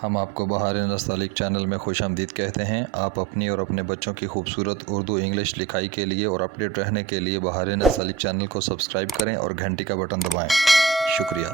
हम आपको बहार नस्तालिक चैनल में खुशामदीद कहते हैं। आप अपनी और अपने बच्चों की खूबसूरत उर्दू इंग्लिश लिखाई के लिए और अपडेट रहने के लिए बहार नस्तालिक चैनल को सब्सक्राइब करें और घंटी का बटन दबाएं। शुक्रिया।